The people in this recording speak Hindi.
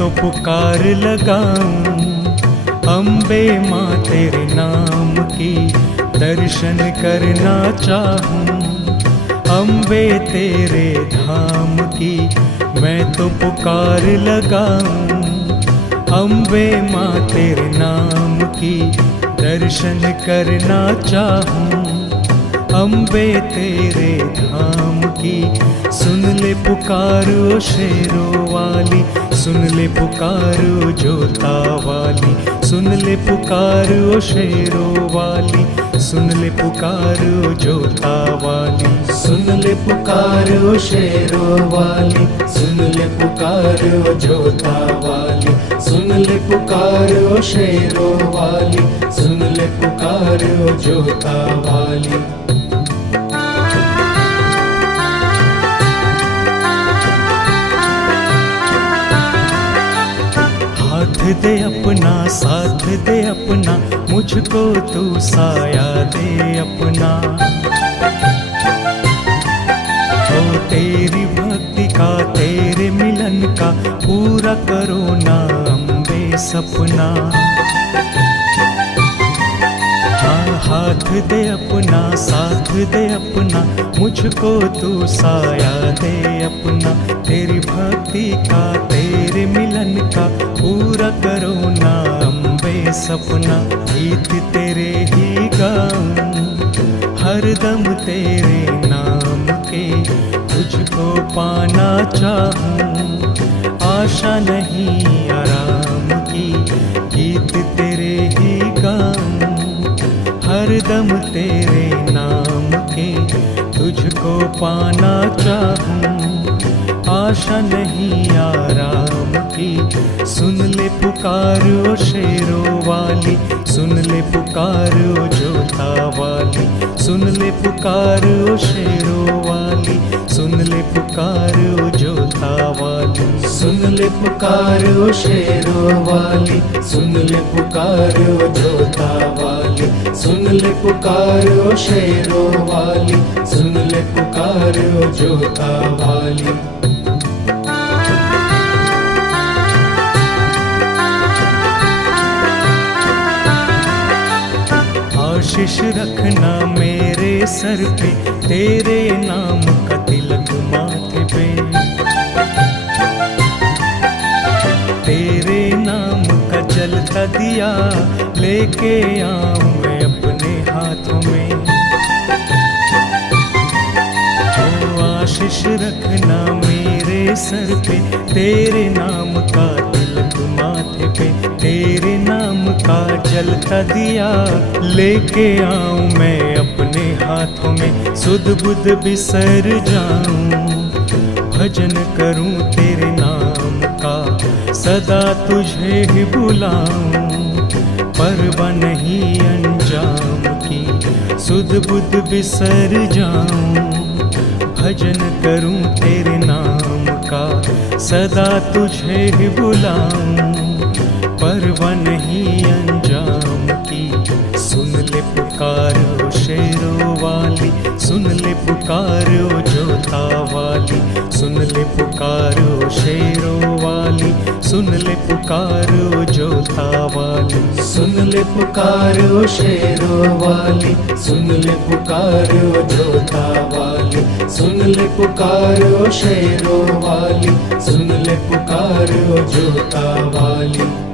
तो पुकार लगाऊं, अम्बे माँ तेरे नाम की दर्शन करना चाहूं। अम्बे तेरे धाम की मैं तो पुकार लगाऊं, अम्बे माँ तेरे नाम की दर्शन करना चाहूं। अम्बे तेरे धाम की सुन ले पुकारो शेरों वाली, सुन ले पुकारो जोता वाली, सुन ले पुकारो शेरों वाली, सुन ले पुकारो जोता वाली। सुन ले पुकारो शेरों वाली, सुन ले पुकारो जोता वाली, सुन ले पुकारो शेरों वाली, सुन ले पुकारो जोता वाली। हाथ दे अपना, साथ दे अपना, मुझको तू साया दे अपना। हो तेरी भक्ति का, तेरे मिलन का पूरा करो ना अम्बे सपना। हाँ, हाथ दे अपना, साथ दे अपना, मुझको तू साया दे अपना। तेरी भक्ति का, तेरे मिलन का पूरा करो ना अम्बे सपना। गीत तेरे ही गाऊं, हरदम तेरे नाम के तुझको पाना चाहूं। आशा नहीं आराम की, गीत तेरे ही गाऊं, हरदम तेरे नाम के तुझको पाना चाहूं। आशा नहीं आराम की, सुन ले पुकारो शेरों वाली, सुन ले पुकारो जोता वाली, सुन ले पुकारो शेरों वाली, सुन ले पुकारो जोता वाली। सुन ले पुकारो शेरों वाली, सुन ले पुकारो जोता वाली, सुन ले पुकारो शेरों वाली, सुन ले पुकारो जोता वाली। आशीष रखना मेरे सर पे, तेरे नाम का तिलक माथे पे। तेरे नाम का जलता दिया लेके आऊं मैं अपने हाथों में। ओ आशीष रखना मेरे सर पे, तेरे नाम का तिलक माथे पे। तेरे नाम का जलता दिया लेके आऊं मैं अपने हाथों में। सुध बुध बिसर जाऊं, भजन करूं तेरे नाम का, सदा तुझे ही बुलाऊं। परवाह नहीं अंजाम की, सुध बुध बिसर जाऊं, भजन करूं तेरे नाम का, सदा तुझे ही बुलाऊं। परवाह नहीं अंजाम की, सुन ले पुकारो शेरों वाली, सुन ले पुकारो जोता वाली, सुन ले पुकारो शेरों वाली, सुन ले पुकारो जोता वाली। सुन ले पुकारो शेरों वाली, सुन ले पुकारो जोता वाली, सुन ले पुकारो शेरों वाली, सुन ले पुकारो जोता वाली।